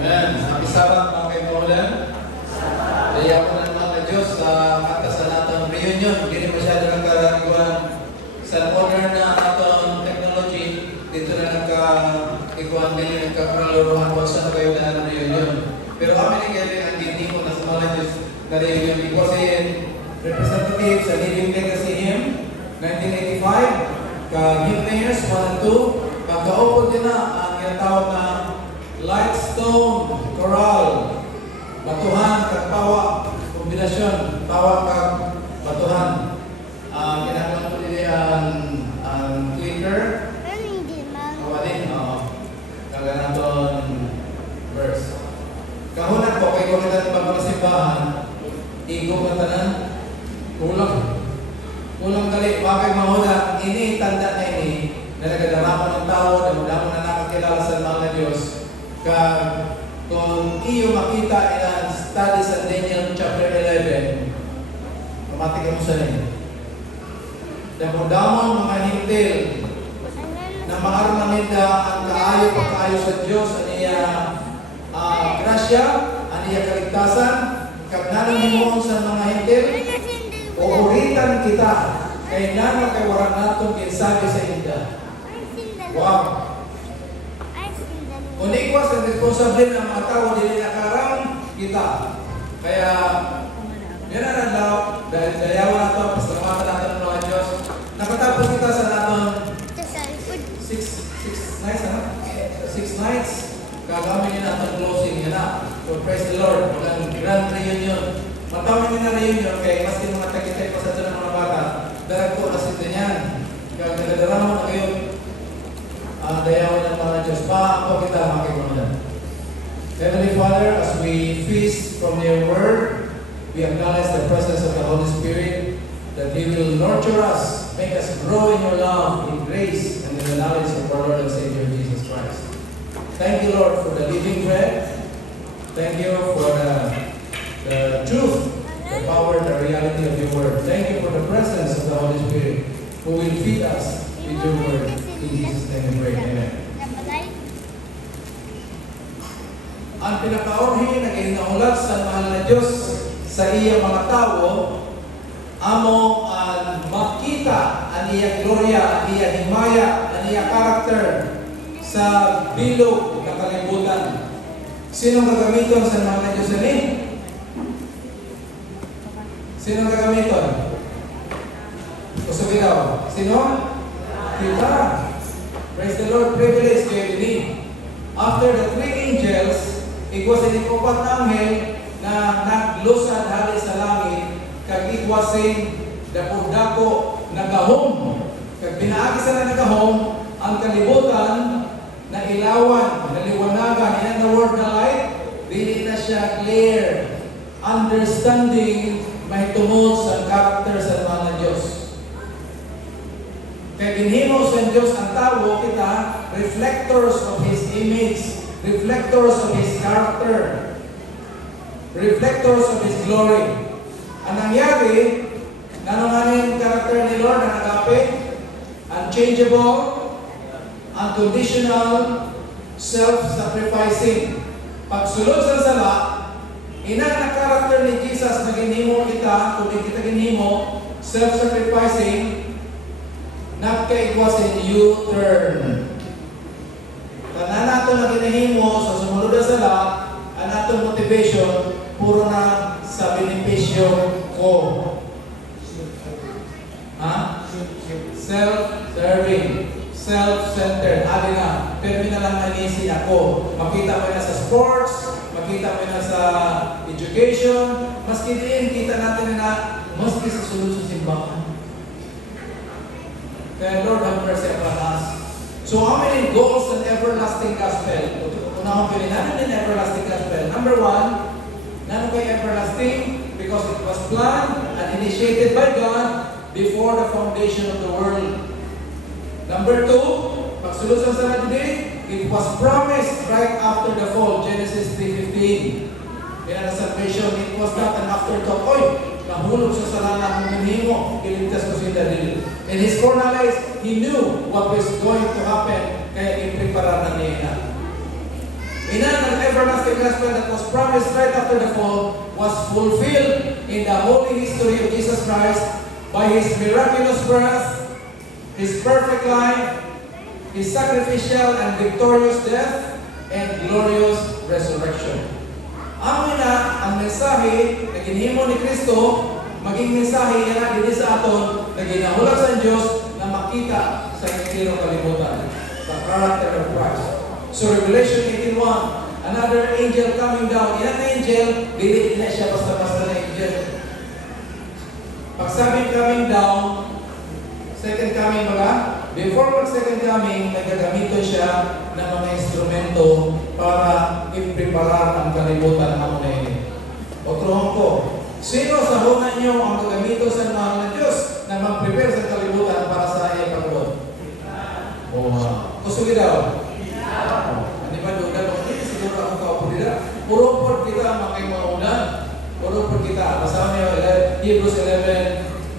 Amen. Happy Sabbath mga kaibigan. Kaya ako ng mga Diyos sa kata sa natong reunion. Hindi masyado nagkaraniwan sa modern na natong technology. Dito na nagka-ikuan din, nagkakaruluhan ko sa kayo na reunion. Pero kami ni Kevin, ang hindi mo na sa mga Diyos na reunion. Because representative sa Living Legacy Hymn, 1985, ka-hymn players, 1 and 2, pagka-open din na ang ginatawag na Lightstone Choral, batuhan kag pawa, kombinasyon pawa kag batuhan. Ginagawa ko nila ang clicker. Kawadin, kaganaton verse. Kahunat ko kay kung natin pagkasimbahan, igo ka tanan, kulang gali, bakit mahuna, ini tanda na ini, na nagadarama ng tao, na nakakilala sa mga Diyos. Kung iyo makita in study sa Daniel chapter 11, mamatik mo sa rin. Damon mga hintil na maarmanida ang kaayo sa Diyos, aniya grasya, aniya kaligtasan, kagnanan himon sa mga hintil, uuritan kita, kay nano kay warang natong kinsabi sa inda. Wow! Kung ikwas ang responsable ng mga tao, hindi nakarang kita. Kaya, yan na lang dahil dayawa na ito, pasalamatan natin ng mga Diyos. Nakatapos kita sa natin 6 nights, ano? 6 nights. Gagamit niya natin closing, yan na. So, praise the Lord. Walang grand reunion. Matawin niya na reunion, kaya mas din mga takitay pa sa dyan ng mga bata. Darag po na sito niyan. Kaya nagdadarama na kayo. Dayawan ng mga Diyos. Paako kita makikita. Heavenly Father, as we feast from your word, we acknowledge the presence of the Holy Spirit, that He will nurture us, make us grow in your love, in grace, and in the knowledge of our Lord and Savior Jesus Christ. Thank you, Lord, for the living bread. Thank you for the truth, the power, the reality of your word. Thank you for the presence of the Holy Spirit, who will feed us with your word. In Jesus' name we pray. Amen. Ang pinakaorhi na ginaulat sa mahal na Diyos sa iya mga tao, amo ang makita ang iya gloria, ang iya himaya, ang iya karakter sa bilog na kalibutan. Sinong gagamiton sa mahal na Diyos ani? Sinong gagamiton? O sabi daw, sino? Kita. Praise the Lord, privilege kayo din. After the 3 angels, igwasin yung 4 anghel na naglusad hali sa langit, kag igwasin dako-dako nagahom. Kag binaagi sa nagahom, ang kalibutan na ilawan, naliwanagan, yan the word na light, dili na siya clear, understanding, mahitungod sa karakter sa mga Diyos. Kaya ginhimo sa Diyos ang tao kita, reflectors of His image, reflectors of His character, reflectors of His glory. Ang nangyari, nanunganin karakter ni Lord na nag-api, unchangeable, unconditional, self-sacrificing. Pagsulod sa sala, inang na karakter ni Jesus na ginhimo kita, kung kita ginhimo, self-sacrificing, nagkaigwasin U-turn. Tanan nato na ginahimo sa sumunod na sala, ang atong motivation, puro na sa benepisyo ko. Ha? Self-serving, self-centered. Ali na, pero na lang nanisi ako. Makita mo na sa sports, makita mo na sa education, maski din, kita natin na maski sa sulod sa simbahan. Kaya Lord have mercy upon us. So how many goals in everlasting gospel? Unahon ko rin, ano din everlasting gospel? Number 1, nano kay everlasting? Because it was planned and initiated by God before the foundation of the world. Number 2, pagsulod sa sana today, it was promised right after the fall, Genesis 3:15. Kaya na salvation, it was not an afterthought. Oy, nahulog sa salanan ng hinimo, iligtas ko si David. In his foreknowledge, he knew what was going to happen, kaya iprepara na niya. Ina ng everlasting gospel that was promised right after the fall was fulfilled in the holy history of Jesus Christ by His miraculous birth, His perfect life, His sacrificial and victorious death, and glorious resurrection. Amo na ang mensahe na ginhimo ni Kristo, maging mensahe na din sa aton na ginahulog sa Diyos na makita sa entero kalibutan, the character of Christ. So Revelation 18:1, another angel coming down. Yan na angel, dili na siya basta-basta na angel. Pag sabing coming down, second coming ba? Before mag-second coming, nagagamito siya ng mga instrumento para i-preparar ang kalibutan ng mga ini. Otrohon ko, sino sa huna niyo ang gagamito sa mahal na Diyos na mag-prepare sa kalibutan para sa iyong pagod? Kusugi daw? Hindi ba doon na? Hindi siguro ako kaupo nila. Puro kita mga maunan. Puro kita. Basahan niyo Hebrews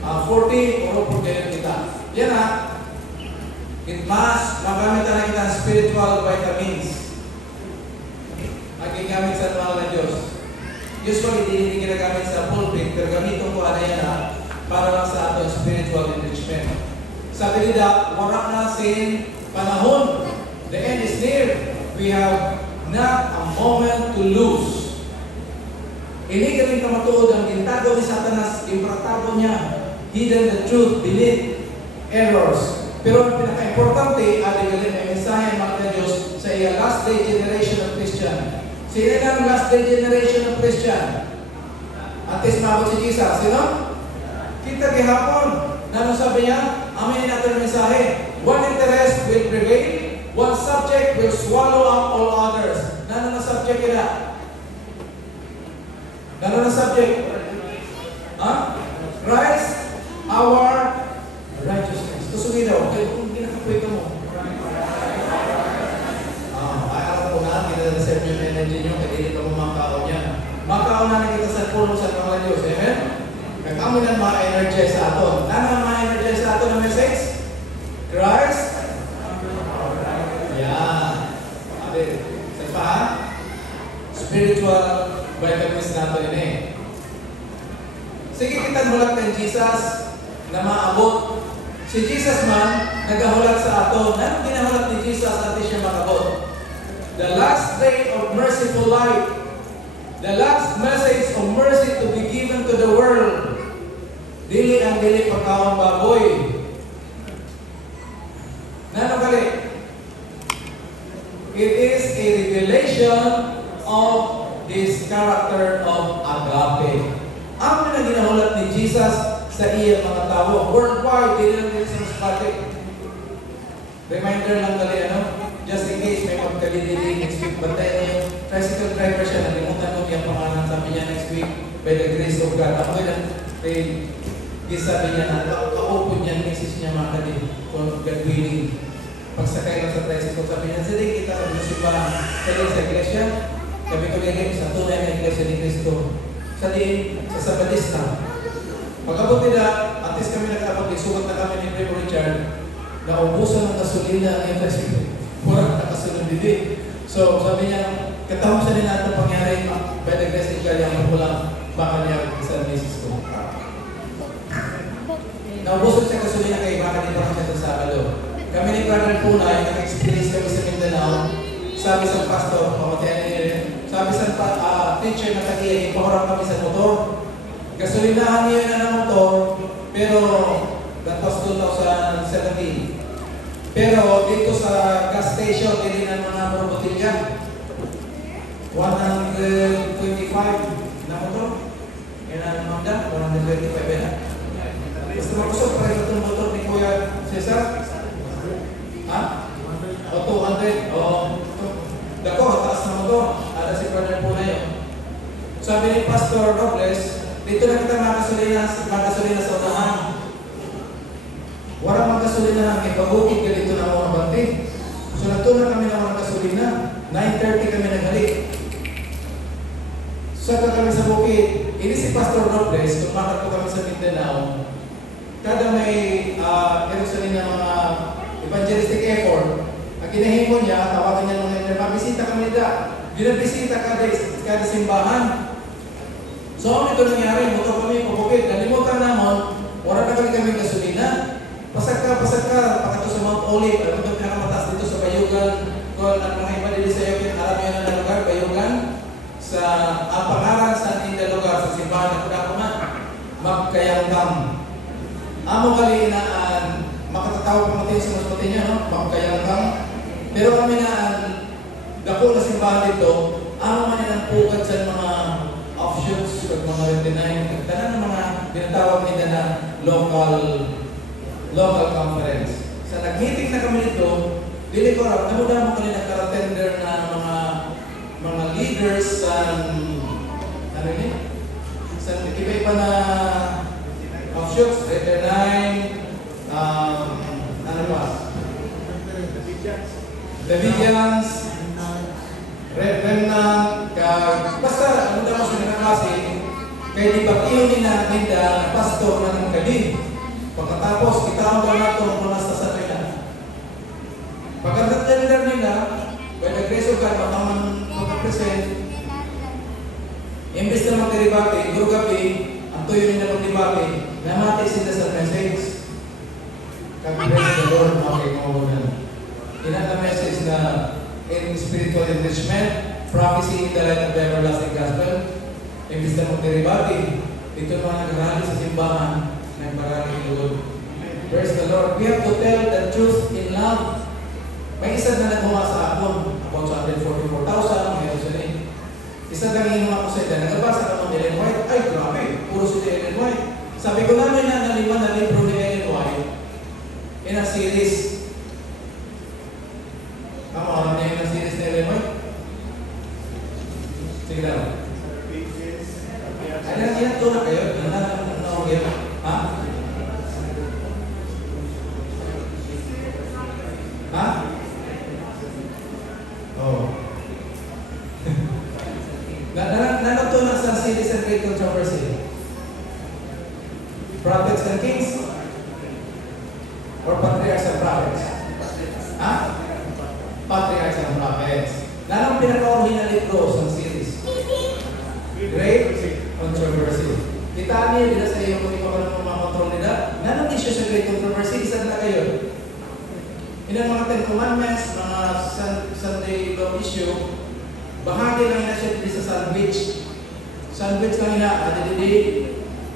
11:40, puro kita. Yan ha. It must magamit na kita spiritual vitamins. Magigamit sa mahal na Diyos. Usually, hindi ginagamit sa pulpit, pero gamitin ko ano yan para lang sa ating spiritual enrichment. Sabi nila, wala na sin panahon. The end is near. We have not a moment to lose. Hindi galing ka matuod ang gintago ni Satanas, impratago niya, hidden the truth beneath errors. Pero ang pinaka-importante, galing may mensahe ng mga Diyos sa iya last day generation of Christian. Sino ang last day generation of Christian? Antes mabot si Jesus. Sino? Kita gihapon. Ano sabi niya? Amin natin ang mensahe. One interest will prevail. One subject will swallow up all others. Nano na subject nila? Nano na subject? Christ, our righteousness. Kusugin daw. Kaya kung ginakapoy ka mo. Alam ko na, kita-reserve yung energy nyo, kaya dito mo makakaon yan. Makakaon na kita sa puno sa mga Diyos. Amen? Kaya na ma-energize sa aton. Nana ma-energize sa aton ng message? Christ? Yan. Sabi, sa pa? Spiritual vitamins nato yun eh. Sige, kita mulat kay Jesus na maabot. Si Jesus man, nagahulat sa ato. Nang ginahulat ni Jesus natin siya makabot? The last day of merciful light. The last message of mercy to be given to the world. Dili ang dili pagkaon baboy. Nano kali? It is a revelation of this character of agape. Ang na ginahulat ni Jesus sa iya mga tao. Worldwide, dili lang din sa Maspatik. Reminder lang dali, just in case may magkalidili next week. Bantay na yung tricycle driver siya. Nalimutan ko yung pangalan. Sabi niya next week, by the grace of God. Ako lang, sabi niya na, ka-open niya, message niya mga kadi, kung God willing. Pagsakay lang sa tricycle, sabi niya, sige, kita sa musipa sa iglesia. Sabi ko nilin, sa tunay na iglesia ni Cristo. Sa Sabadista. Pagkabot nila, at least kami nakapag sugat na kami ni Primo Richard, naubusan ng gasolina ang tricycle. Pura nakasunod dito. So, sabi niya, katawag siya din natin pangyari, by the grace of God, yung magulang, baka niya sa misis ko. Naubusan siya gasolina kay baka din pa siya sa Sabado. Kami ni Brother Punay, nag-experience kami sa Mindanao, sabi sa pastor, sabi sa teacher na katiya, ipaharap kami sa motor. Gasolinahan niya na ng motor, pero that was 2017. Pero dito sa gas station, hindi na mga botilya. 125 na motor. Yan ang magda, 125 na. Basta makusog, pareho itong motor ni Kuya Cesar. Ha? O 200. O, dako, taas na motor. Ada si Brother Punay yun. Sabi ni Pastor Robles, dito na kita magasolina sa unahan. Walang magasolina na, may pag-ukit ka dito na mga bante. So nagtuna kami ng mga gasolina, 9:30 kami naghalik. Saka kami sa bukid, ini si Pastor Robles, tumakat po kami sa Mindanao. Kada may erosalin na mga evangelistic effort, ang ginahimo niya, tawagan niya mga mabisita kami nila. binabisita kada simbahan. So, ano ito nangyari? Motor kami, pabukid. Nalimutan naman, wala na kami gasolina. Pasag ka, pakato sa Mount Olive. Alam ito pinakamataas dito sa Bayugan. Kung ang mga iba dito sa iyo, alam nyo na lugar, Bayugan. Sa ang pangalan sa ating lugar, sa simbahan na ko na, Magkayangkam. Amo kalinaan, makatatawa pa natin sa mas niya, no? Magkayangkam. Pero kami na dako na simbahan dito, amo man ang pugad sa mga offshoots, pag mga rentinay, tanan ng mga binatawag nila na local conference. Sa nag-meeting na kami dito, dili ko raw, namuda mo kami nagka-tender na mga leaders sa ano yun? Sa iba-iba na offshoots, Returnine, ano ba? Davidians, Remnant, basta ano daw sa mga klase, kaya di ba nila na pastor na ng galing. Pagkatapos, itaon daw nato ang punas sa nila. Pagkatapos nila, by the grace of God, makapresent, imbes na magdebate, guru gabi, ang tuyo nila magdebate, namati sila sa message. Kami praise the Lord, okay, mawawalan. Ilan na message na in spiritual enrichment, prophecy in the light of the everlasting gospel, imbes na magdebate, ito naman nag-rally sa simbahan, nagparali ng Lord. Praise the Lord. We have to tell the truth in love. May isa na nagmuma sa akon, about 144,000, may isa na isa lang inuha ko sa ito. Nagabasa ka ng Ellen White. Ay, grabe. Puro si Ellen White. Sabi ko namin na naliman na libro ni Ellen White in a series. Alam niya yung series ni Ellen White? Sige lang. Ay, ilan doon na kayo? Ano yun? Ha? Ha? Oh. Nanatunan sa series and great controversy. Prophets and Kings? Or Patriarchs and Prophets? Ha? Patriarchs and Prophets. Nanong pinaka-original na libro sa series? Great Controversy. Kita niyo, bila sa iyo kung ikaw ng mga kontrol nila, nanong issue sa Great Controversy, isa na kayo. Inang mga Ten Commandments, mga Sunday law issue, bahagi lang na siya sa sandwich. Sandwich lang na,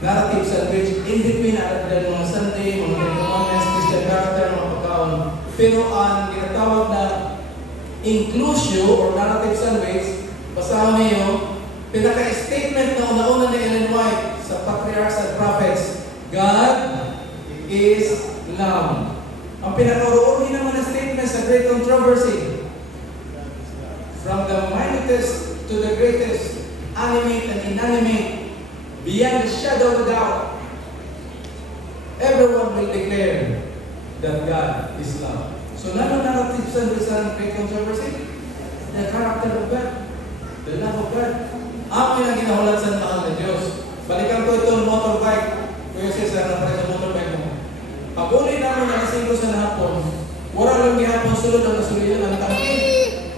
narrative sandwich, in between at mga Sunday, mga Ten Commandments, Christian character, mga pagkaon. Pero ang ginatawag na inclusio or narrative sandwich, basahan niyo, pinaka-statement na una-una ni Ellen White sa Patriarchs and Prophets, God is love. Ang pinaka-uruhin naman na statement sa Great Controversy, from the minutest to the greatest, animate and inanimate, beyond the shadow of a doubt, everyone will declare that God is love. So, narrative sandwich sa Great Controversy? The character of God, the love of God. Amin ang ginahulat sa mahal na Diyos. Balikan ko ito motorbike. Kuya Cesar, na pala sa motorbike mo. Pag uli namin na kasing ko sa hapon, wala lang gihapon sulod ang gasolina na nakangkin.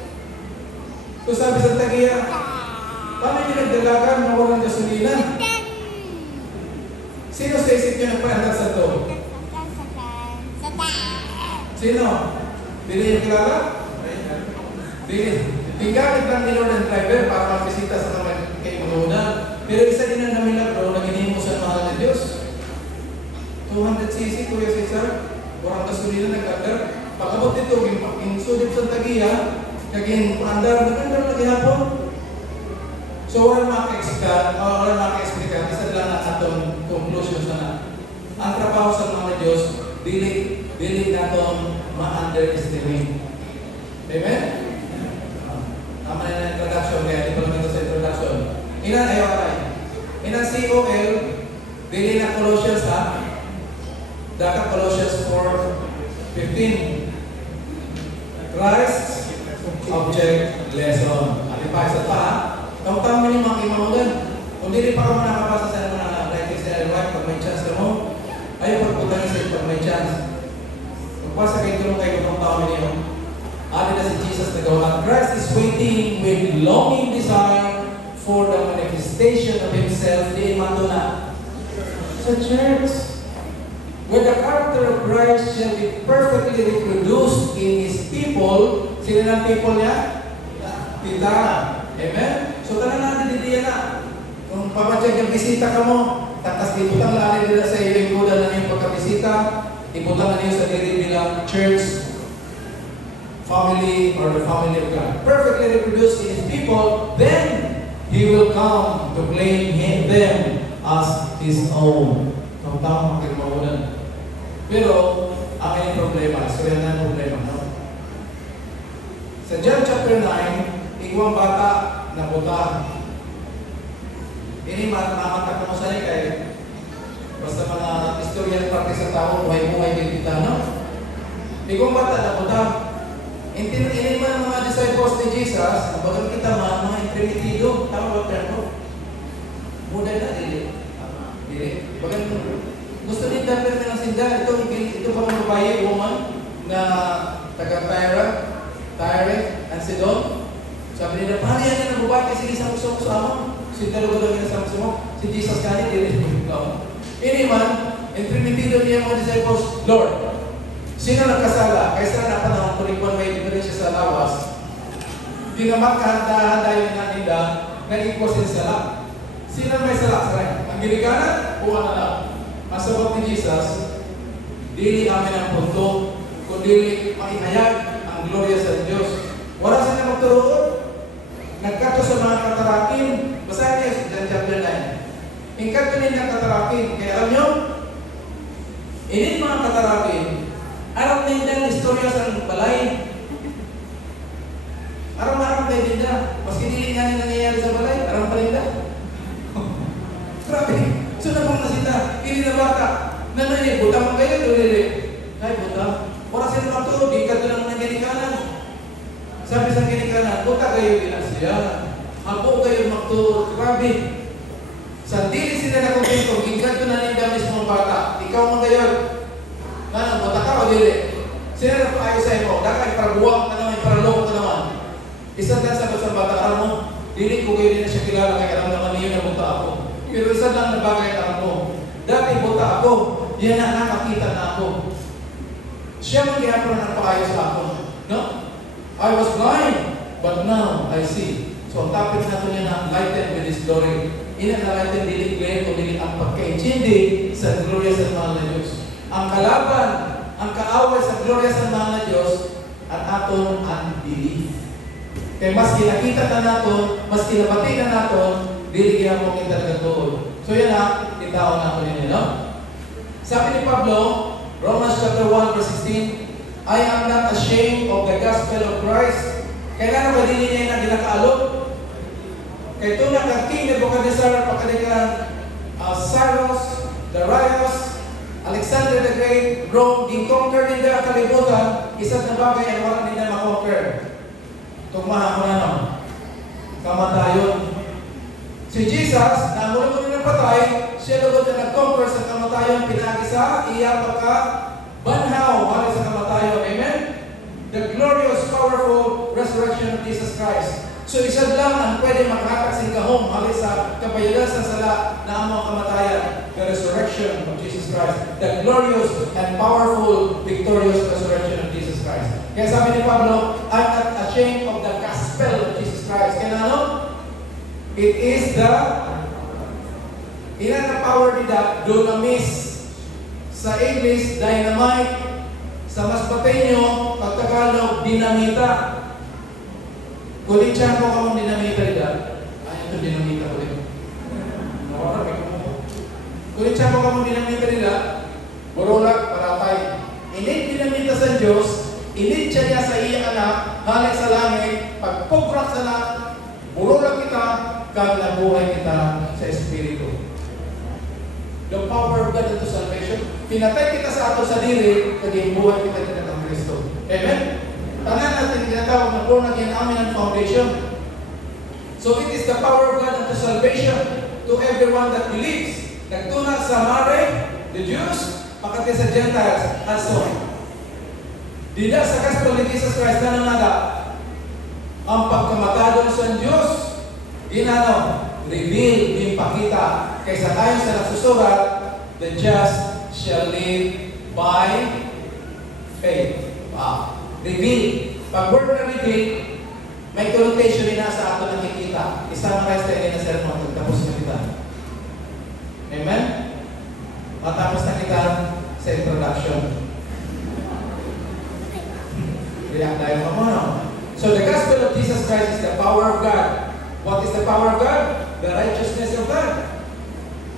So sabi sa tagiya, paano yung nagdalagan na walang gasolina? Sino sa isip niyo nagpahanap sa ito? Sino? Dili yung kilala? Dili. Tinggamit lang ni Lord and driver para magbisita sa mga kaimunan. Pero isa din ang namilagro na ginimo sa mahal ng Diyos. 200cc, Kuya Cesar, kurang gasolina nag-agder. Pag-abot dito, insudip sa tagiya, kaging andar, nag-andar lagi hapon. So, wala maka-explica, isa lang na atong conclusion sana. Ang trabaho sa mga Diyos, dili natin ma-underestimate. Amen? Tama na yung introduction, kaya di pa lang ito sa introduction. Inan ayaw aray. Inan COL, dili na Colossians ha. Daka Colossians 4:15. Christ's object lesson. Alipay sa pa, tautang mo yung mga imamugan. Kung di pa ka mo nakabasa sa mga writings sa Ellen White, pag may chance ka mo, ayaw pagpunta sa pag may chance. Pagpasa kayo tulong kayo kung tao niyo. Adi na si Jesus na gawa. Christ is waiting with long manifestation of Himself, di matuna sa church. When the character of Christ shall be perfectly reproduced in His people, sino ng people niya? Kita. Amen? So, tanan natin didiya na. Kung papacheck yung bisita ka mo, takas ibutang lari nila sa iyo yung kuda na yung pagkabisita, ibutang na niyo sa diri bilang church, family, or the family of God. Perfectly reproduced in His people, then He will come to claim them as His own. Kung tama makikimaunan. Pero, ang may problema, istorya na problema, no? Sa John chapter 9, iguang bata na buta. Ini mamatak mo sa kay basta mga istorya parte sa tao, buhay-buhay din kita, no? Iguang bata na buta. Ini man mga disciples ni Jesus, bagang kita mga imprimitido, tama ba termo? Muday na, dili. Bagang gusto din dapat ng sinda, ito pa mga babae, woman, na taga-Tyre, and Sidon. Sabi nila, paano yan ang babae kasi isang gusto ko sa amon? Sinda lugo daw yung isang gusto mo? Si Jesus kanya, dili mo. Ini man, imprimitido niya mga disciples, Lord, sino nagkasala? Kaysa na panahon kurikon may diferensya sa lawas, di naman kahanda-handa yung nanida, nag-equal sila sala. Sino may sala? Ang ginikanan, buwan na lang. Ang sagot ni Jesus, dili amin ang punto, kundi maihayag ang gloria sa Diyos. Wala sila magturoon. Nagkato sa mga katarakin. Basahin niyo sa John chapter 9. Ingkato nila ng katarakin. Kaya alam nyo, inin mga katarakin, aram na hindi ang istorya sa balay. Aram-aram na hindi na. Maski dili nga nila nangyayari sa balay, aram pa rin na. Grabe. So nabang nasita, ini na bata. Nanay, buta mo kayo, duli. Ay, buta. Oras sila matulog, di ka doon ng ginikanan. Sabi sa ginikanan, buta kayo ginasya. Hapo kayo magtulog. Grabe. Sa dili sila na kumpento, gikat ko na ninda mismo bata. Ikaw mo ngayon. Nanang, buta ka o dili? Sila na po ayaw sa iyo. Dakay, para buwang ka naman, para loko ka naman. Isang lang sabat sa bata, alam mo, dili ko kayo din na siya kilala, kaya alam naman niyo na buta ako. Pero isa lang na bagay na ako. Dati buta ako, yan na nakakita na ako. Siya mang ginagawa ng paayos sa ako. No? I was blind, but now I see. So ang topic natin niya na lighten with His glory. Ina na lighten, dili claim o dili ang pagkaintindi sa gloria sa mahal na Diyos. Ang kalaban, ang kaaway sa gloria sa mahal na Diyos, at aton unbelief. Kaya mas kinakita na natin, mas kinabati na natin, dili ginagawa kita nagatuod. So yan na, itaon natin yun, no? Sabi ni Pablo, Romans chapter 1 verse 16, I am not ashamed of the gospel of Christ. Kaya nga ba dili niya na ginakaalok? Kaya ito na kang King Nebuchadnezzar, pagkalikan Cyrus, Darius, Alexander the Great, Rome, gi-conquer nila kalibutan, isa't na bagay ang wala nila ma-conquer. Tumaha ko na no. Kamatayon. Si Jesus, na mula mo na patay, siya lugod na nag-conquer sa kamatayon, pinag-isa, iya pagka banhaw, wala sa kamatayon. Amen? The glorious, powerful resurrection of Jesus Christ. So isa lang ang pwede maghatak sa kahong halis sa kapayagan sa sala na among kamatayan. The resurrection of Jesus Christ. The glorious and powerful, victorious resurrection of Jesus Christ. Kaya sabi ni Pablo, I'm not ashamed of the gospel of Jesus Christ. Kaya ano? It is the ilan na power nila, dunamis. Sa English, dynamite. Sa Masbateño, pagtagalog, dinamita. Kulit-chan ko kamong dinamita nila. Ay, ito dinamita ko rin. Kulit-chan ko kamong dinamita nila. Burulak, paratay. Init dinamita sa Diyos, init siya niya sa iyang anak, halik sa langit, pagpugrak sa langit, burulak kita, kag nabuhay kita sa Espiritu. The power of God unto salvation. Pinatay kita sa ato sa diri, kaging buhay kita kita ng Kristo. Amen? Tanan natin tinatawag na born again amin ang foundation. So it is the power of God unto salvation to everyone that believes. Nagtuna sa Mare, the Jews, pakati sa Gentiles, and so on. Dida sa gospel ni Jesus Christ na nanaga, ang pagkamatadon sa Diyos, ginano, reveal, yung pakita. Kaysa tayo sa nagsusurat, the just shall live by faith. Reveal. Pag word na reveal, may connotation din na sa ato nakikita. I-summarize tayo na sermon. Tapos na kita. Amen? Matapos na kita sa introduction. React tayo pa muna. So the gospel of Jesus Christ is the power of God. What is the power of God? The righteousness of God.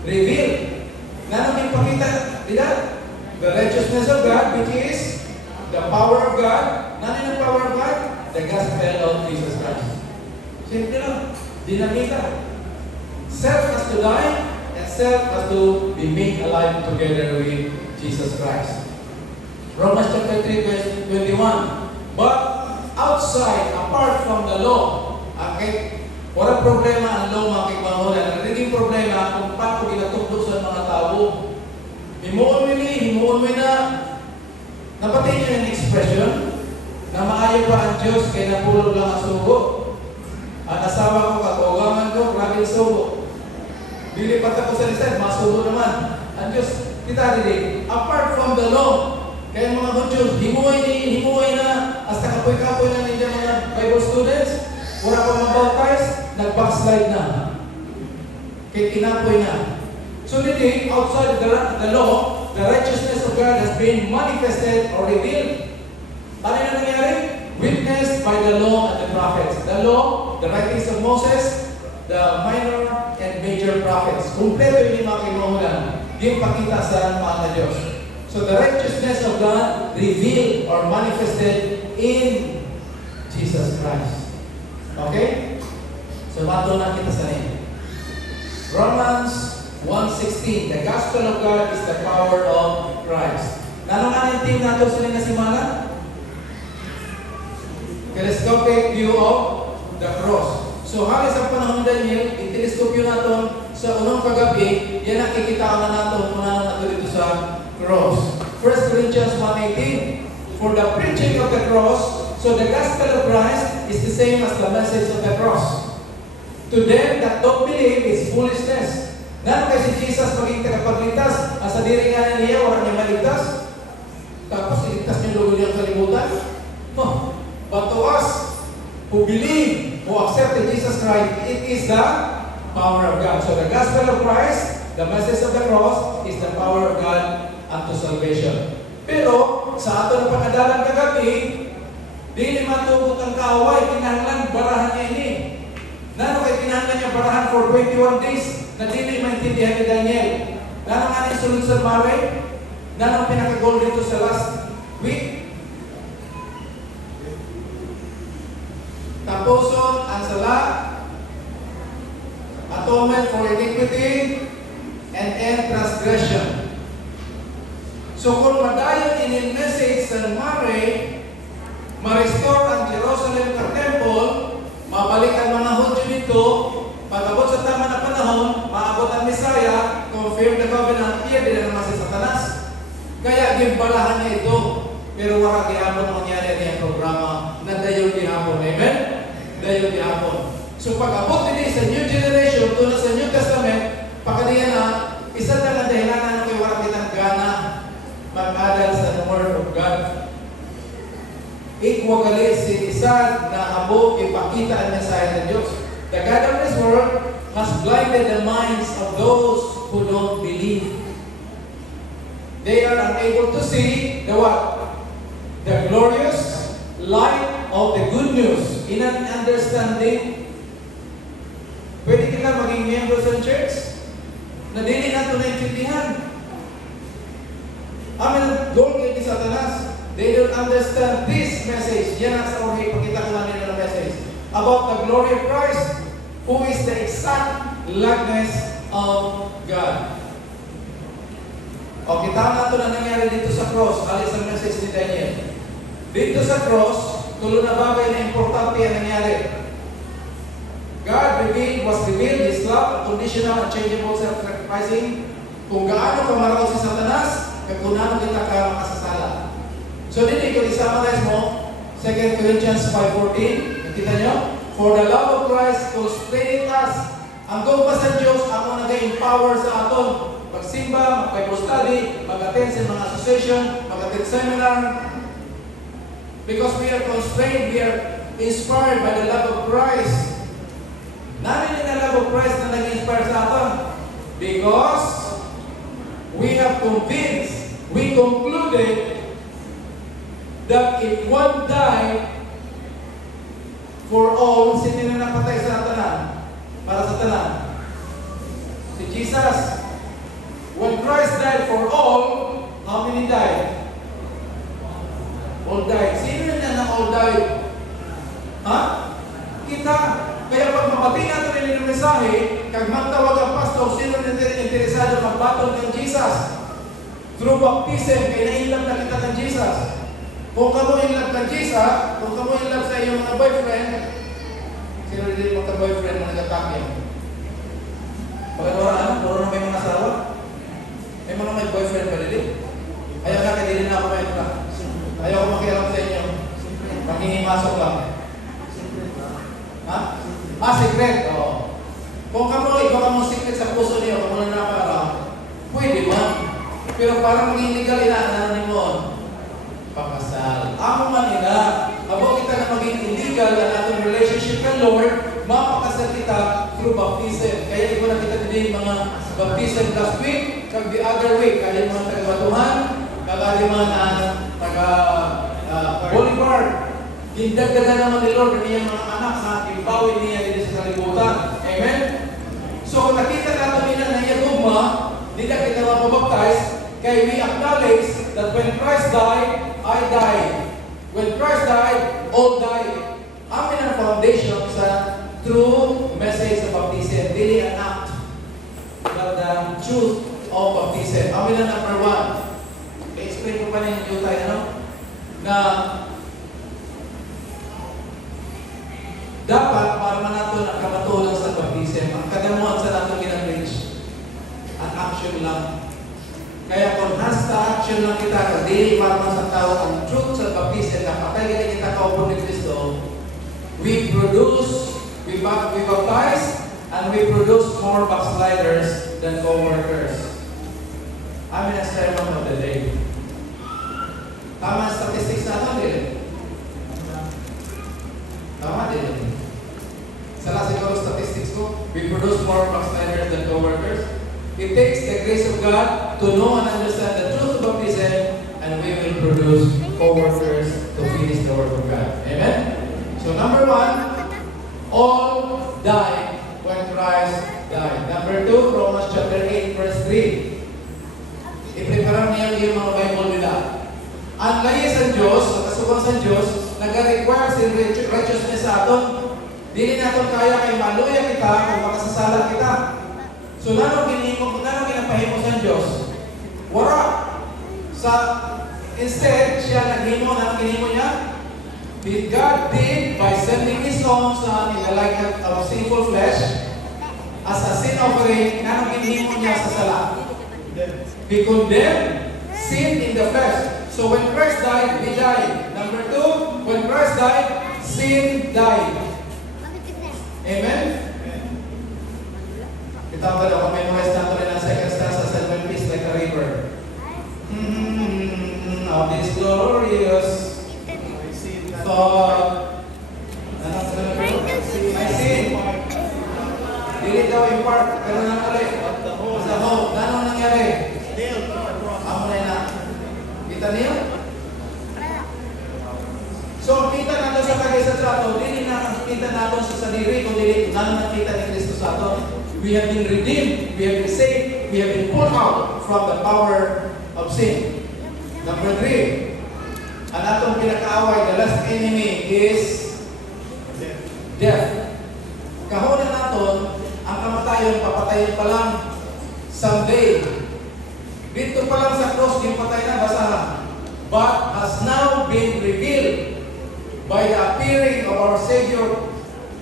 Reveal. Nanong ipakita nila? The righteousness of God, which is the power of God. Nanin ang power of God? The gospel of Jesus Christ. Simple lang. Dinamita. Self has to die, and self has to be made alive together with Jesus Christ. Romans chapter 3, verse 21. But outside, apart from the law, okay, walang problema ang law mga kaibahonan. Ang naging problema kung paano ginatugtog sa mga tao. Himuon mo na, napatay niyo yung expression na maayo pa ang Diyos kaya napulog lang ang sugo. Ang asawa ko, katugangan ko, grabe sugo. Dilipat ako sa lisan, masugo naman. Ang Diyos, kita din, apart from the law, kaya mga Hudyo, himuay na, hasta kapoy-kapoy na ninyo mga Bible students, wala pa mabaptize, nag-backslide na. Kaya kinapoy na. So today, outside the law, the righteousness of God has been manifested or revealed. Ano na nangyari? Witnessed by the law and the prophets. The law, the writings of Moses, the minor and major prophets. Kumpleto yung mga kinuhulan. Yung pakita sa mga Diyos. So the righteousness of God revealed or manifested in Jesus Christ. Okay? So matunan kita sa name. Romans 1:16. The gospel of God is the power of Christ. Nanong ang team natin sa nga simana? Telescopic view of the cross. So halos ang panahon Daniel, i-teleskopyo natin sa unang kagabi, yan nakikita na natin kung ano natin dito sa cross. 1 Corinthians 1:18. For the preaching of the cross, so the gospel of Christ is the same as the message of the cross. To them that don't believe is foolishness. Nano kay si Jesus maging tagapagligtas, asa diri nga niya, wala niya maligtas. Tapos iligtas niya lugo niyang kalibutan. But to us, who believe, who accepted Jesus Christ, it is the power of God. So the gospel of Christ, the message of the cross, is the power of God unto salvation. Pero, sa ato na pangadalang kagabi, dili matugot ang kaaway, kinahanglan barahan niya ini. Nano kay kinahanglan niya barahan for 21 days, na dili maintindihan ni Daniel. Nano nga ni sulod sa Mare? Nano pinaka-goal dito sa last week? Tapuson ang sala, atonement for iniquity, and end transgression. So kung madayon in message sa Mare, ma-restore ang Jerusalem ka temple, mabalik ang mga Hudyo dito, pag-abot sa tama na panahon, maabot ang Messiah, confirm the covenant, iya din naman si Satanas. Kaya gimbalahan niya ito, pero wala gihapon mangyari niya programa na dayon gihapon. Amen? Dayon gihapon. So pag-abot din sa new generation, doon sa New Testament, pagkadiyan na, isa na ang dahilan na kay wala kitang gana mag-adal sa Word of God. Ikwagali si isa na abo ipakita ang mensahe ng Diyos. The God of this world has blinded the minds of those who don't believe. They are unable to see the what? The glorious light of the good news. In an understanding, pwede kita maging miyembro sa church na dili nato naintindihan. Amen. Goal kay ni Satanas. They don't understand this message. Yan ang sa uri, pakita ko lang nila ng message. About the glory of Christ, who is the exact likeness of God. O, kita nato na nangyari dito sa cross, alis ang message ni Daniel. Dito sa cross, tulo na bagay na importante ang nangyari. God was revealed His love, unconditional, unchangeable, self-sacrificing. Kung gaano kamaraw si Satanas, kung gaano kita ka makasasala. So dito, kung i-summarize mo, 2 Corinthians 5:14, nakita nyo? For the love of Christ constrained us, Ang gawpa sa Diyos, amo nag-empower sa aton. Magsimba, mag-Bible study, mag-attend sa mga association, mag-attend seminar. Because we are constrained, we are inspired by the love of Christ. Namin yung love of Christ na nag-inspire sa aton. Because we have convinced, we concluded that if one died for all, sino na napatay sa tanan? Para sa tanan? Si Jesus. When Christ died for all, how many died? All died. Sino na na all died? Ha? Kita. Kaya pag mapati natin rin yung mensahe, kag magtawag ang pastor, sino na interesado magbatong ng Jesus? Through baptism, kaya na-inlove na kita ng Jesus. Kung ka mo in-love ng Jesus, kung ka mo in-love sa iyong mga boyfriend, sino rin yung mga boyfriend na nag-atake? Pagkatawaan, puro na may mga asawa? May mga may boyfriend pa rin. Ayaw na, kadili na ako may ka. Ayaw ko makialam sa inyo. Panghihimasok lang. Ha? Secret. Oo. Kung kamo, iba ka mong secret sa puso niyo, kung wala na para, pwede man. Pero parang maging legal inaanan mo, pakasal. Amo man ina, abo kita na maging illegal ang atong relationship kay Lord, mapakasal kita through baptism. Kaya iba na kita din mga baptism last week, kag the other week, kaya mga taga-batuhan, kag mga taga-Bolivar. Gindagdagan naman ni Lord ng mga anak na imbawin niya dito sa kalibutan. Amen? So kung nakita natin nila na iyagugma, hindi na kita mapabaptize, kaya we acknowledge that when Christ died, I died. When Christ died, all died. Amin ang foundation sa true message sa baptism. Dili an act, but the truth of baptism. Amin ang number one. I-explain ko pa ninyo tayo, no? Na dapat para man nato ang kamatulang sa baptism, ang kadamuan sa natong ginag-preach, ang action lang. Kaya kung hasta action lang kita, hindi para man sa tao ang truth sa baptism, na patay ganyan kita kaupo ni Kristo, we baptize, and we produce more backsliders than co-workers. Amin ang sermon of the day. Tama ang statistics natin din. Tama din. Sala siguro statistics ko, we produce more backsliders than co-workers. It takes the grace of God to know and understand the truth of baptism, and we will produce co-workers to finish the work of God. Amen? So number one, all died when Christ died. Number two, Romans chapter 8, verse 3. I-prepare niya yung mga Bible nila. Ang layas sa Diyos, ang kasukan sa Diyos, nag-require si righteousness sa aton. Dili natin kaya kay maluya kita kung makasasala kita. So, nanong ginapahimo sa Diyos? Wala. Instead, siya naghimo, nanong ginimo niya? God did by sending His own Son in the likeness of sinful flesh as a sin offering, nanong ginimo niya sa sala? He condemned sin in the flesh. So, when Christ died, we died. Number two, when Christ died, sin died. Amen? Kita ba daw, may mga stanto rin ang second stanza sa 7 peace like a river. Of this glorious thought. Anong sabi ko? I sin. Dili daw yung part. Pero nangyari. Sa hope. Anong nangyari? Amo na. Kita niyo? So, kita natin sa kagay sa trato, dili na kita natin sa sarili, kundi natin nakita ni Kristo sa ato. We have been redeemed, we have been saved, we have been pulled out from the power of sin. Number three, ang atong pinakaaway, the last enemy is death. Kahunan natin, ang kamatayon, papatayin pa lang someday. Dito pa lang sa cross, yung patay na basahan. But has now been revealed by the appearing of our Savior,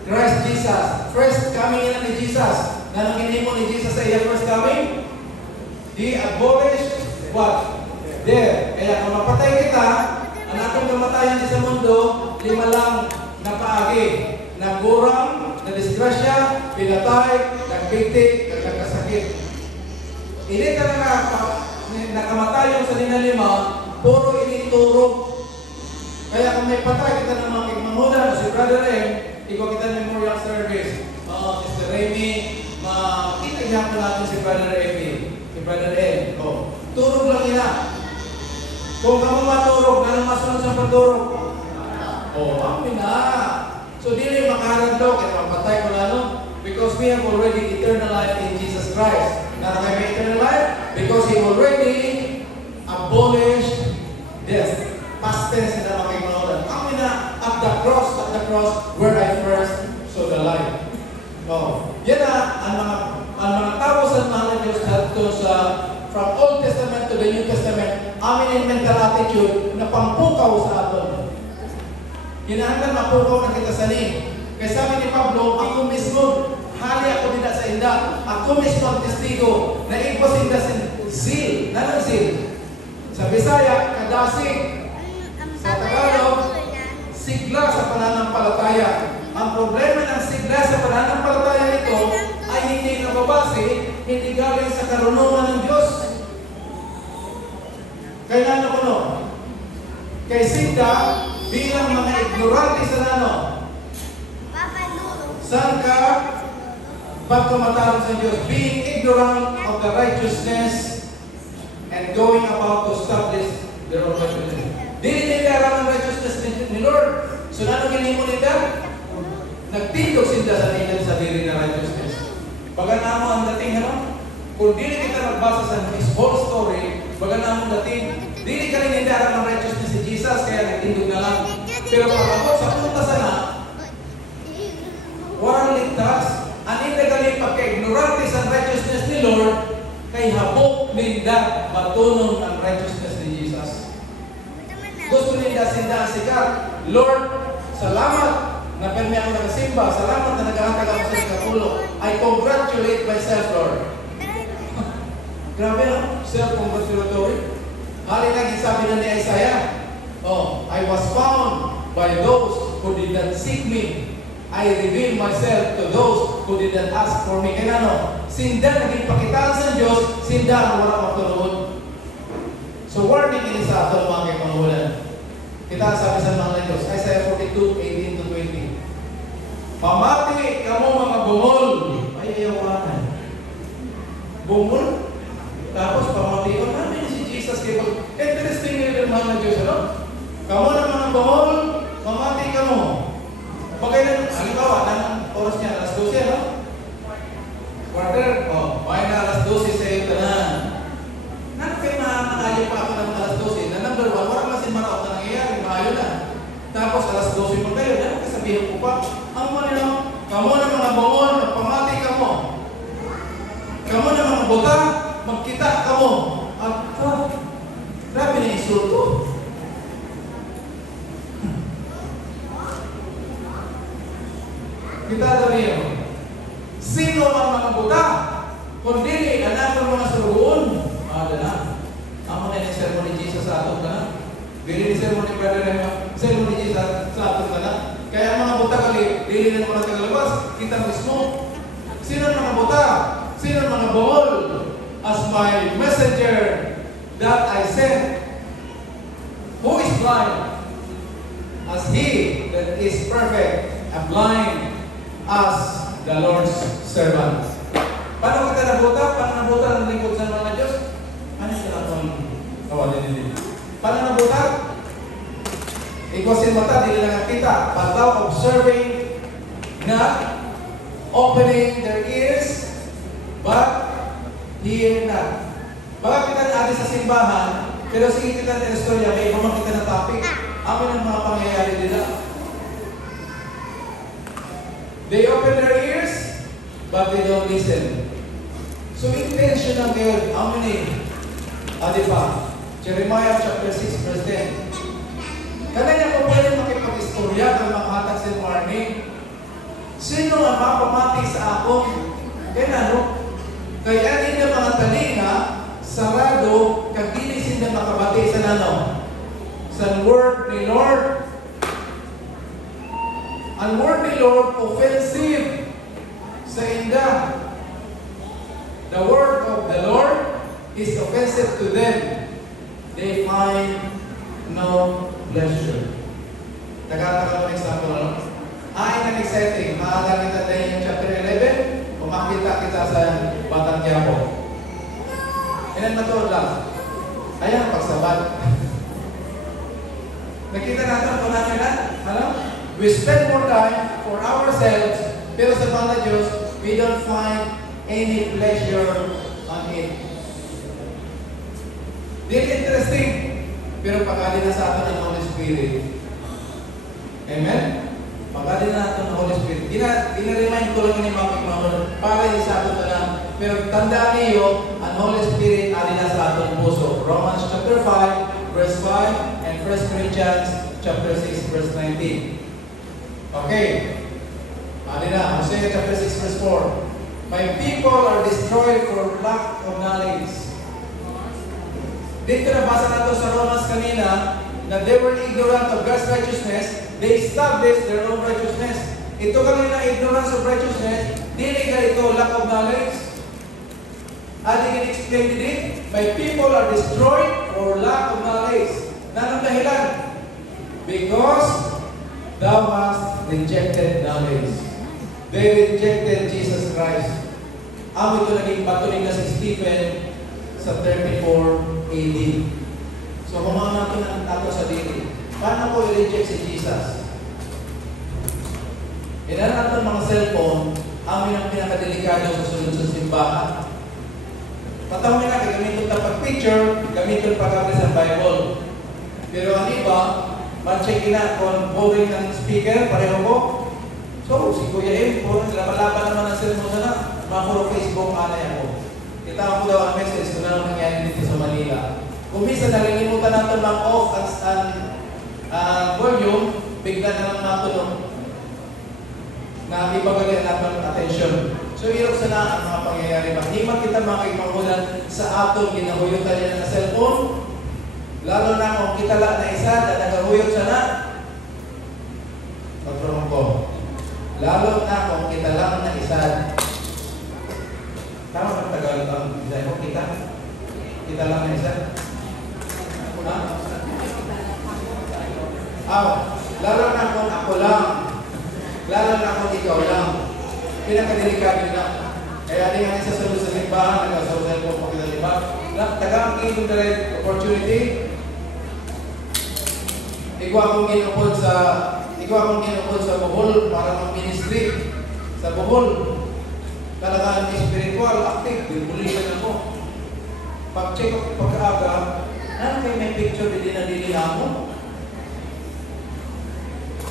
Christ Jesus. First coming in ni Jesus. Nananginin mo ni Jesus sa iya first coming? He abolished what? Death. Kaya kung mapatay kita, ang atong kamatayan sa mundo, 5 lang na paagi. Nagurang, na disgrasya, pinatay, nagkabiti, nagkakasakit. Ini talaga nakamatay yung sa linalima, puro initurog. Kaya kung may patay, kita ng mga kigmangunan, si Brother M, ikaw kita ng memorial service. Mr. Remy, makita niya ko natin si Brother Remy, si Brother M. Turog lang ina. Kung kamo maturog, anong masunod sa paturog? Amin na. So, di rin makaharagdaw, kaya mapatay ko na because we have already eternal life in Jesus Christ. Na may eternal life? Because He already abolished death. Past tense na makikinodan. Amin na, at the cross, where I first saw the light. Yan na, ang mga tao sa mahal na Diyos from Old Testament to the New Testament, amin yung mental attitude na pampukaw sa aton. Hinahanggan mapukaw na kita sa ni. Kaya sabi ni Pablo, ako mismo, hali ako din sa inda. Ako mismo ang testigo na ipos inda sin. Nanong sin? Sa Bisaya, kadasig. Sa Tagalog, sigla sa pananampalataya. Ang problema ng sigla sa pananampalataya nito ay hindi nababase, hindi galing sa karunungan ng Diyos. Kaya ano ko no? Kay sigla, bilang mga ignorante sa nano. Saan ka pagkamatarang sa Diyos? Being ignorant of the righteousness and going about to establish their own righteousness. Dili nila ang righteousness ni Lord. So nano ginimo nila? Nagtindog sila sa nila sa diri na righteousness. Baga na mo ang dating kung dili kita magbasa sa his whole story, baga na mo dating, dili ka rin nila ang righteousness si Jesus, kaya nagtindog na lang. Pero pag sa punta sana, walang ligtas, anin na galing pagka-ignorante sa righteousness ni Lord, kay habok ninda matunon ang righteousness ni Jesus. Gusto ninda sinda sikat, Lord, salamat na permi ako nakasimba, salamat na nag-aantag ako sa kapulo. I congratulate myself, Lord. Grabe self-congratulatory. Hali lagi sabi na ni Isaiah, I was found by those who did not seek me. I reveal myself to those who did not ask for me. Kaya sinda naging pakitaan sa Diyos, sinda ang wala magtulood. So warning ini sa ato mga kaipangulan. Kita sabi sa mga Diyos, Isaiah 42:18-20. Pamati kamo mga bungol. Ay, ayawanan. Bungol? Tapos pamatiwan namin si Jesus. Interesting nila mga Diyos, Kamo na mga bungol, pamati kamo. Pagkailan, halimbawa, ng oras niya, alas 12, Quarter, may na alas 12 sa iyo tanan. Nano kayo nakakaayo pa ako ng alas 12? Na number 1, wala masin maraot na nangyayari, maayo na. Tapos alas 12 mo kayo, nano kasabihin ko pa, ang mo nila, kamo na mga bongol, magpamati kamo. Kamo na mga buta, magkita kamo. At, grabe na insulto. Kita sabihin, sino ang mga buta? Kung dili, anak ng mga suruon. Na. Amo na yung sermon ni Jesus sa aton ka na. Dili ni sermon ni Brother Rema, sermon ni Jesus sa aton ka na. Kaya ang mga buta kali, dili na mga tagalabas, kita mismo. Sino ang mga buta? Sino ang mga bawal? As my messenger that I sent, who is blind? As he that is perfect and blind as the Lord's servant. Paano kita nabuta? Paano nabuta ng lingkod sa mga Diyos? Ano sila itong kawalin din? Paano nabuta? Ikusin mata, dili lang kita. Pataw observing, not opening their ears, but hear not. Baka kita natin sa simbahan, pero sige kita ng istorya, may iba makita na topic. Amin ang mga pangyayari nila. They open their ears, but they don't listen. So intentional kayo. How many? Adipa. Jeremiah chapter 6 verse 10. Kanaya ko pwede makipag-istorya kang makahatag sa warning. Sino ang mapamati sa ako? Kaya kaya hindi mga talinga, sarado, kagilis hindi makabati sa nano. Sa word ni Lord. Ang word ni Lord, offensive sa inda. offensive to them, they find no pleasure. Nagkakaroon ng example, ano? Ay, ng exciting. Maaga kita Daniel chapter 11, o makita kita sa Batang Quiapo. Ilan matuod lang? Ayan, pagsabat. Nakita natin kung natin na? Ano? We spend more time for ourselves, pero sa mga Diyos, we don't find any pleasure on it. This interesting, pero pagkali na sa atin ng Holy Spirit. Amen? Pagkali na natin ng Holy Spirit. Ina-remind ko lang ni Mama para sa atin na lang. Pero tandaan niyo, ang Holy Spirit alin na sa ating puso. Romans chapter 5, verse 5, and 1 Corinthians chapter 6, verse 19. Okay. Alin na, Hosea chapter 6, verse 4. My people are destroyed for lack of knowledge. Dito nabasa nato sa Romans kanina na they were ignorant of God's righteousness, they established their own righteousness. Ito kanina, ignorance of righteousness, dili ka ito lack of knowledge. Adi can explain it, my people are destroyed for lack of knowledge. Nanong dahilan? Because thou hast rejected knowledge. They rejected Jesus Christ. Amo ito naging patuloy na si Stephen sa 34 AD. So kumama natin ang tato sa dili. Paano ko i-reject si Jesus? Ilan natin mga cellphone, amin ang pinakadelikado sa sunod sa simbahan. Patawin na, gamitin na pag-picture, gamitin pag-abri sa Bible. Pero ang iba, ma-check na kung boring ng speaker, pareho ko. So, si Kuya M, puro laban naman ang cellphone sana, mga Facebook, anay ako. Kita ko daw ang message kung ano nangyari dito sa Manila. Kung minsan nalilimutan natin mag-off ang volume, bigla na lang matulog na ibabagay natin attention. So, hirap sana ang mga pangyayari. Hindi man kita makikamahulan sa atong ginahuyutan niya ng cellphone, lalo na kung kita lang na isa na nagahuyot sana, pagpramong ko. Lalo na kung kita lang na isa. Tama ba Tagalog ang isa mo? Kita lang na isa? Lalo na kung ako lang. Lalo na kung ikaw lang. Pinakadelikado na. Kaya di nga isa sa simbahan, nag-social po pag pinaliba. Tagang ito na rin opportunity. Ikaw akong ginupod sa Bohol para mag-ministry. Sa Bohol, talagang spiritual, active, bibulisan ako. Pag-check ako pagkaaga, kayo may picture din na dili mo?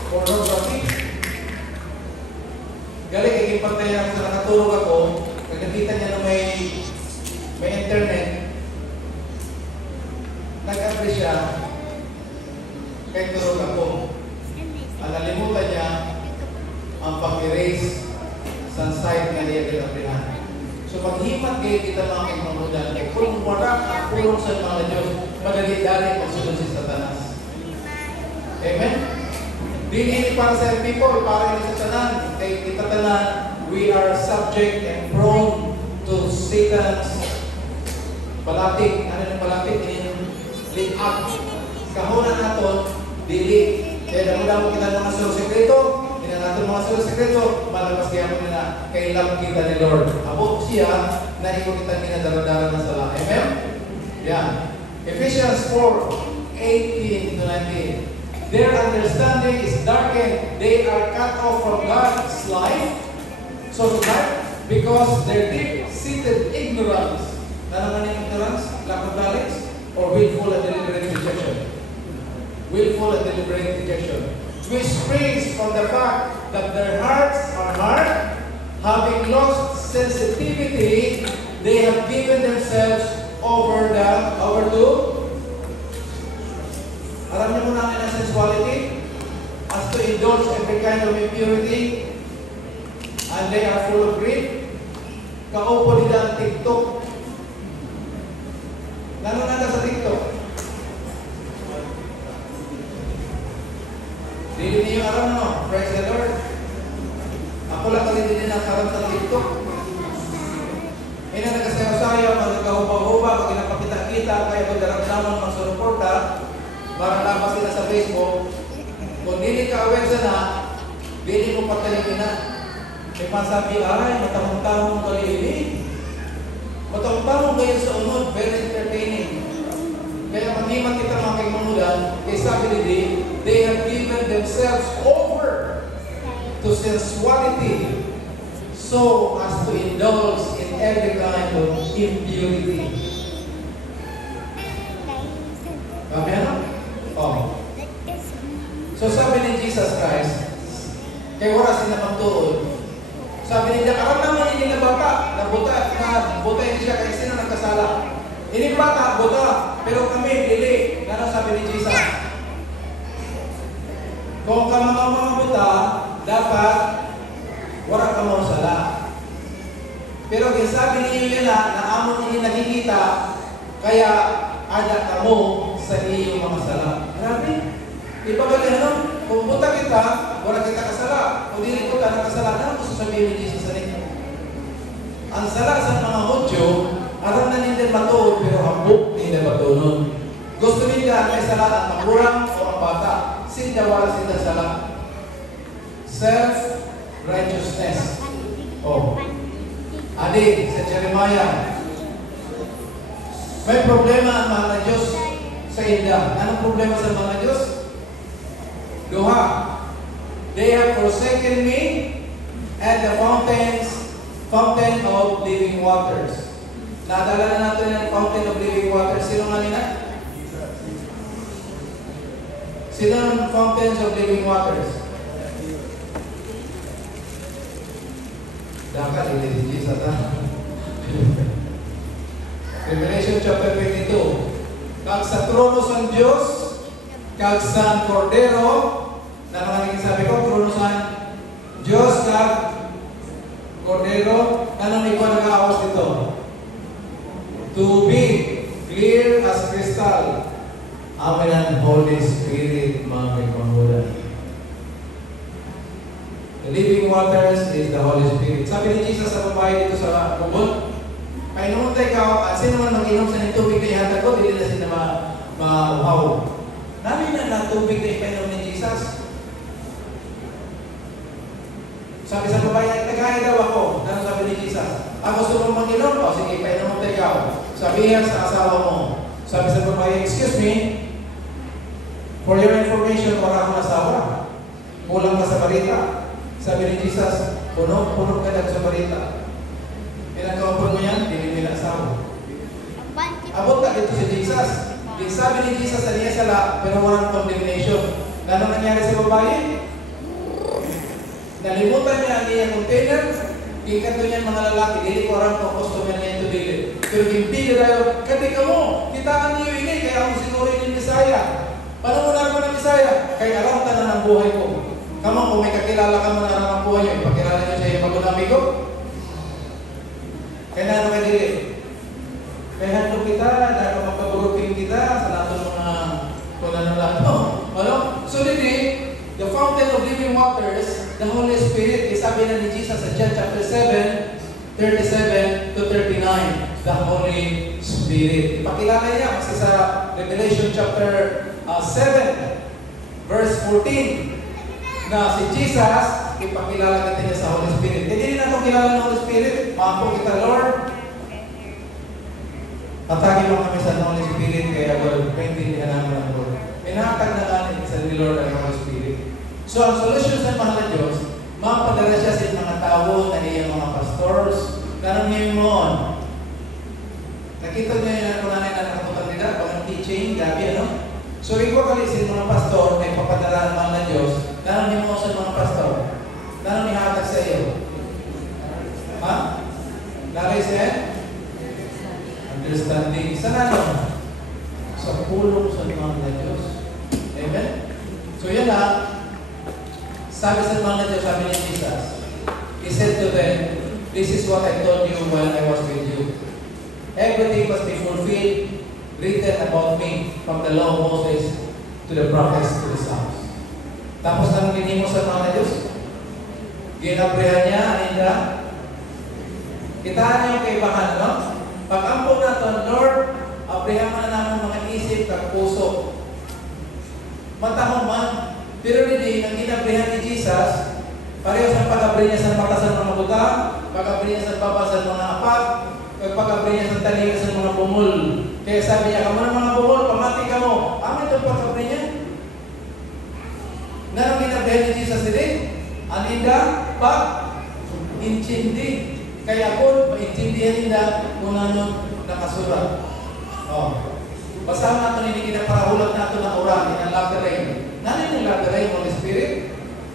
Pornography. Galing, ikipantay lang sa nakatulog ako, nakakita niya na may internet, nag-apply siya, kaya tulog ako. Nalimutan niya ang pag-erase sa site na niya kinaprihan. So paghimat kayo kita mga kaimamudan, kung wala ang pulong sa mga Diyos, madali-dali magsunod si Satanas. Amen? Hindi para sa people, para sa Satanan. Kay kita tanan, we are subject and prone to Satan's palatik. Ano yung palatik? Lead up. Kahunan natin, delete. Kaya damo-damo kita ng mga suro sekreto, hindi natin mga suro sekreto, malabas kaya mo na kailang kita ni Lord. Abo siya, na ikaw kita kinadaradara na sala. Amen? Yeah. Ephesians 4:18 to 19. Their understanding is darkened. They are cut off from God's life. So tonight, because their deep-seated ignorance, na naman yung ignorance, lack of knowledge, or willful and deliberate rejection. Willful and deliberate rejection, which springs from the fact that their hearts are hard, having lost sensitivity, they have given themselves over to. Alam niyo muna ang sensuality, as to indulge every kind of impurity, and they are full of greed. Kaupo nila ang TikTok. Nanonood ka sa TikTok? Dili niyo alam no? Praise the Lord. Ako lang kasi din nakaroon sa TikTok. Ina nagkasayaw-sayaw, magkakahuba-huba, pag pinapakita nakikita kaya kung daramdaman magsuruporta, maralabas sila sa Facebook, kung dili ka aware sa na, dili mo pataligin na. May masabi, ay, matang-tamong kalili. Matang-tamong kayo sa unod, very entertaining. Kaya maniman kita mga kaimamulan, kay sabi ni Dave, they have given themselves over to sensuality so as to indulge in every kind of impurity. Sabi ano? Oh. So sabi ni Jesus Christ, kay wala sila magtuod, sabi niya, aram naman hindi na bata, na buta hindi siya kaya sino nagkasala. Ini bata, buta, pero kami, dili. Ano sabi ni Jesus? Kung ka mga buta, dapat wala ka mo sala. Pero sabi niyo yan na amon hindi nakikita, kaya ada ka mo sa iyong mga sala. Grabe. Di ba gali ano? Kung buta kita, wala kita kasala. Kung dili ko ka nakasala, ano gusto sabihin ni Jesus sa inyo? Ang sala sa mga Hudyo, aram na hindi matuod, pero hambuk hindi matunon. Gusto nila may sala ang magurang o ang bata. Sinda wala sila sala. Self-righteousness. Oh. Adi, sa Jeremiah, may problema ang mga Diyos sa inda. Anong problema sa mga Diyos? Duha. They have forsaken me at the fountain of living waters. Nadala na natin yung fountain of living waters. Sino nga nila? Sino ang fountains of living waters? Dapat hindi si Jesus, ha? Revelation chapter 22. Kag sa trono sa Diyos, kag sa Cordero, na mga sabi ko, trono sa Diyos, kag Cordero, anong ikaw nag-aawas dito? To be clear as crystal. Amen ang Holy Spirit, mga kaibigan. The living waters is the Holy Spirit. Sabi ni Jesus sa babae dito sa kubot, ay naman tayo ka, sino man mag-inom sa tubig na ihatag ko, hindi na sila ma-uhaw. Namin na tubig na ipainom ni Jesus. Sabi sa babae, nag-ahay daw ako. Ano sabi ni Jesus? Ako gusto mong mag-inom? O sige, ipainom mo tayo. Sabihan sa asawa mo. Sabi sa babae, excuse me, for your information, wala akong asawa. Kulang ka sa balita. Sabi ni Jesus, puno ka lang sa balita. Pinagkaupan mo yan, hindi nila asawa. Abot ka dito si Jesus. Sabi ni Jesus sa niya sala, pero walang condemnation. Anong nangyari sa babae? Nalimutan niya ang iyang container, ikat niya mga lalaki, dili ko aram kung customer niya ito dili. Pero hindi nila, katika mo, kitaan niyo ini, kaya ako siguro yung Bisaya. Paano mo na ako ng Bisaya? Kaya alam ka na ng buhay ko. Kamo, kung may kakilala ka mo na ng buhay niyo, ipakilala niyo siya yung bagong amigo. Kaya na ano ka dili? Kaya handog kita, dahil magpaburutin kita, sa lahat ng mga kung ano lahat mo. Ano? So dili, the fountain of living waters, the Holy Spirit, sabi na ni Jesus sa John chapter 7, 37 to 39, the Holy Spirit. Ipakilala niya kasi sa Revelation chapter 7, verse 14, na si Jesus, ipakilala natin niya sa Holy Spirit. Hindi na itong kilala ng Holy Spirit. Mapo kita, Lord. Patagi mo kami sa Holy Spirit, kaya Lord, maintindihan namin ang Lord. Pinakatag na natin sa ni Lord ang Holy Spirit. So, ang solusyon sa mahal na Diyos, mapadala siya sa mga tao na iyang mga pastors. Ganun niyo mo. Nakita niyo yung kung nanay na nakatutan nila, pang teaching, gabi, ano? So, ikaw kalisin mga pastor na ipapadala ang mahal na Diyos, ganun niyo mo sa mga pastor. Ganun ihatag sa iyo. Ha? Lari siya? Understanding. Saan ano? Sa pulong sa mahal na Diyos. Amen? So, yan na. Sabi sa mga Diyos, sabi ni Jesus, He said to them, this is what I told you when I was with you. Everything must be fulfilled, written about me from the law of Moses to the prophets to the Psalms. Tapos nang mo sa mga Diyos, ginabrihan niya, aninda, kitaan niyo yung kaibahan, no? Pag-ampun natin, Lord, Abrihan man naman mga isip kag puso. Matahong man, pero hindi, ang ginabrihan ni Jesus, pareho sa pag-abri niya sa mata sa mga buta, pag-abri niya sa baba sa mga apat, pag-abri niya sa talinga sa mga bumul. Kaya sabi niya, kamu ng mga bumul, pamati ka mo. Amin itong pag-abri niya. Nanong ginabrihan ni Jesus din? Aninda, pag-intindi. Kaya kung maintindihan nila kung ano nakasulat. Basahan natin hindi kinaparahulat natin na oran in ang latter rain. Nanin yung latter rain, Holy Spirit?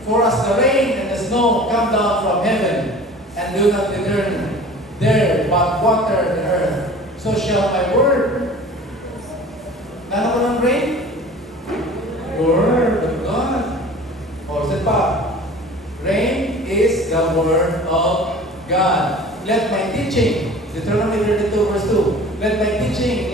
For as the rain and the snow come down from heaven and do not return there, but water the earth, so shall my word. Ano ko ng rain? Word of God. O, saan pa? Rain is the word of God. Let my teaching, Deuteronomy 32 verse 2, let my teaching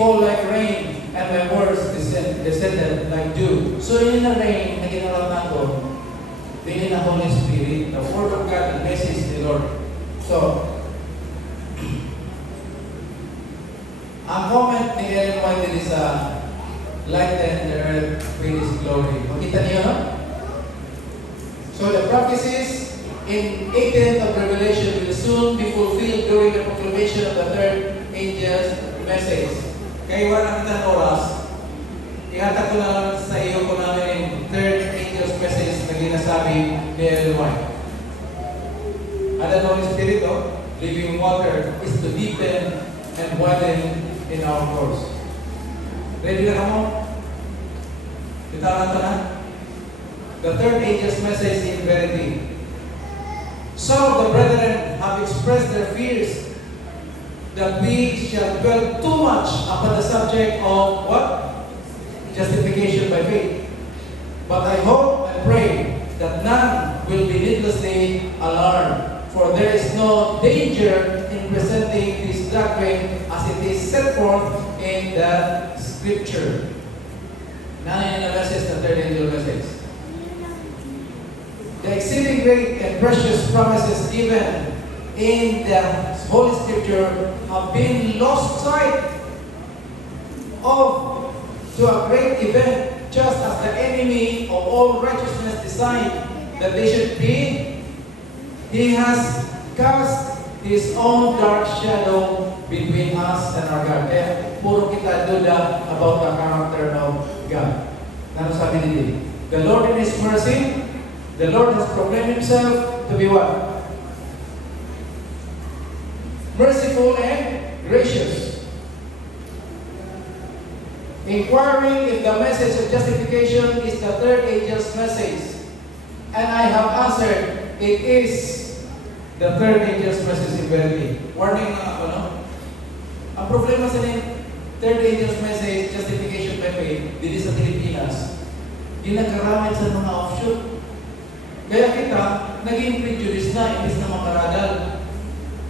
fall like rain, and my words descended like dew. So yun na rain na ginawa nato, din na Holy Spirit, the word of God, the message of the Lord. So, ang comment ni Ellen White din sa lighten the earth with His glory. Makita niyo, no? So the prophecies in 18th of Revelation will soon be fulfilled during the proclamation of the third angel's message. Kaya wala kita oras, ihatag ko na lang sa iyo kung namin yung third angel's message na ginasabi ni Ellen White. At the Holy Spirit, living water is to deepen and widen in our course. Ready na kamo? Kita na. The third angel's message in verity. Some of the brethren have expressed their fears that we shall dwell too much upon the subject of what? Justification by faith. But I hope and pray that none will be needlessly alarmed, for there is no danger in presenting this doctrine as it is set forth in the Scripture. Nine in the message, the third angel message. The exceeding great and precious promises given in the Holy Scripture have been lost sight of to a great event, just as the enemy of all righteousness designed that they should be. He has cast His own dark shadow between us and our God. Kaya puro kita duda about the character of God. Ano sabi nila? The Lord in His mercy, the Lord has proclaimed Himself to be what? Merciful and gracious. Inquiring if the message of justification is the third angel's message. And I have answered, it is the third angel's message in verity. Warning na ako, no? Ang problema sa third angel's message, justification by faith, dito sa Pilipinas, ginagaramit sa mga offshoot. Kaya kita, naging prejudice na, imbis na makaradal.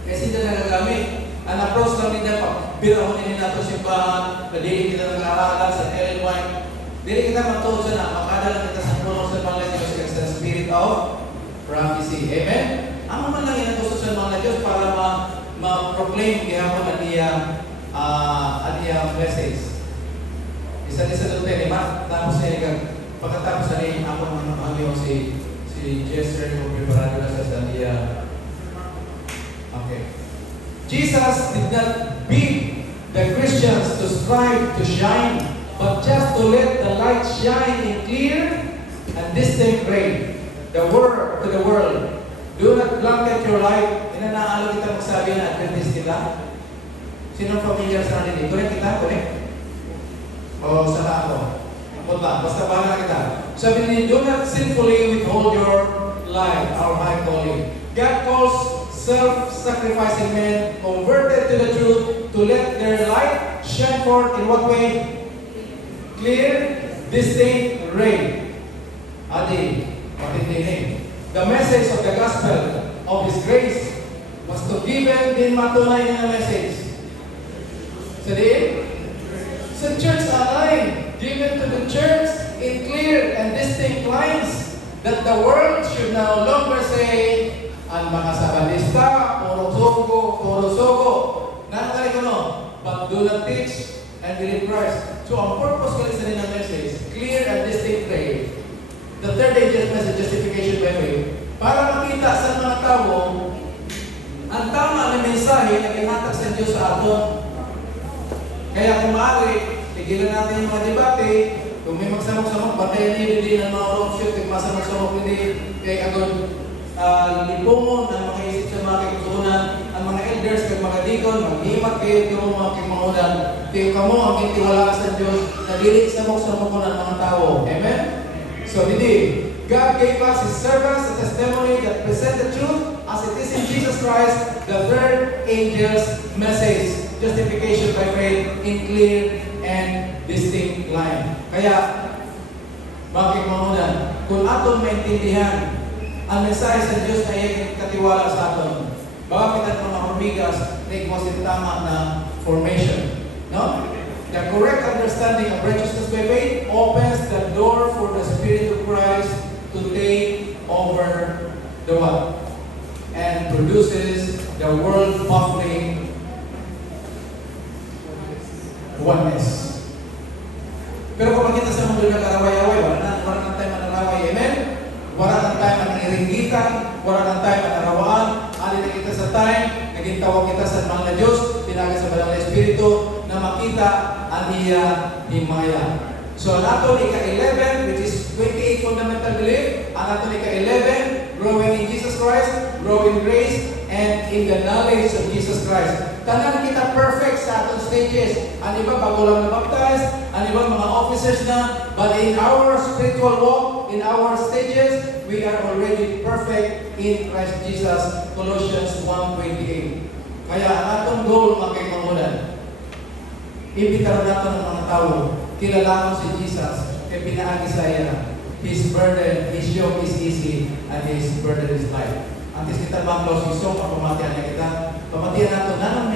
Kasi hindi nagagamit. Ang approach lang nila, birahon nila nato simbahan, na dili kita nag-aaralan sa Ellen White. Dili kita matuod sa na, makadala kita sa punong sa mga Diyos kasi sa spirit of prophecy. Amen? Ang man lang yan gusto sa mga Diyos para ma-proclaim gihapon ang iya message. Isa-isa doon tayo ni Mark, tapos niya, pagkatapos na rin ako naman si Jester yung preparado na sa iya. Okay. Jesus did not bid the Christians to strive to shine, but just to let the light shine in clear and distinct ray. The word to the world. Do not blanket your light. Inanaalo kita magsabi na Adventist kita. Sinong familiar sa natin? Correct kita? Correct? O sana ako? Punta. Basta bahala kita. Sabi niya, do not sinfully withhold your light, our high calling. God calls self-sacrificing men converted to the truth to let their light shine forth in what way? Clear, distinct ray. Adi, matindinin. The message of the gospel of His grace was to give din matunay na message. So sa church line, given to the church in clear and distinct lines that the world should no longer say, ang mga Sabadista, puro sogo. Nanakali ko no? But tawo, ang tama na mensahe na ginhatag sa Diyos sa aton. Kaya kung maaari, tigilan natin yung mga debate. Kung may magsamok-samok, batayan niyo din ang mga option. Kung masamok-samok hindi, kay agad lipungon ang makaisip sa mga kikusunan, ang mga elders, kag mga deacon, maghimat kayo yung mga kimangunan. Kayo kamo ang kintiwalaan sa Diyos na dili samok-samok ng mga tao. Amen? So, hindi. God gave us His servants, a testimony that present the truth as it is in Jesus Christ, the third angel's message. Justification by faith in clear and distinct line. Kaya, bakit mamunan? Kung aton maintindihan ang mensahe sa Diyos na iyang katiwala sa aton, bakit ang mga hormigas na ikuwasin tama na formation? No? The correct understanding of righteousness by faith opens the door for the Spirit of Christ to take over the what? And produces the world-baffling oneness. Pero kung makita sa mundo na karaway-away, wala nang tayo manaraway. Amen? Wala nang tayo manangiringgitan, wala nang tayo manarawaan. Ali na kita sa time, naging tawag kita sa mga Diyos, tinaga sa Banal na Espiritu, na makita ang iya himaya. So, ang aton ika-11, which is 28 fundamental belief, ang aton ika-11, growing in Jesus Christ, growing in grace, and in the knowledge of Jesus Christ. Tanan kita perfect sa aton stages. Ang iba bago lang na-baptize, ang iba mga officers na, but in our spiritual walk, in our stages, we are already perfect in Christ Jesus. Colossians 1:28. Kaya ang atong goal, mga kaibigan, ibitar natin ng mga tao, kilala mo si Jesus, kaya pinaagi sa iya. His burden, His yoke is easy, and His burden is light. Antes kita bang close yung song, pamatihan na kita. Pamatihan natin, nanong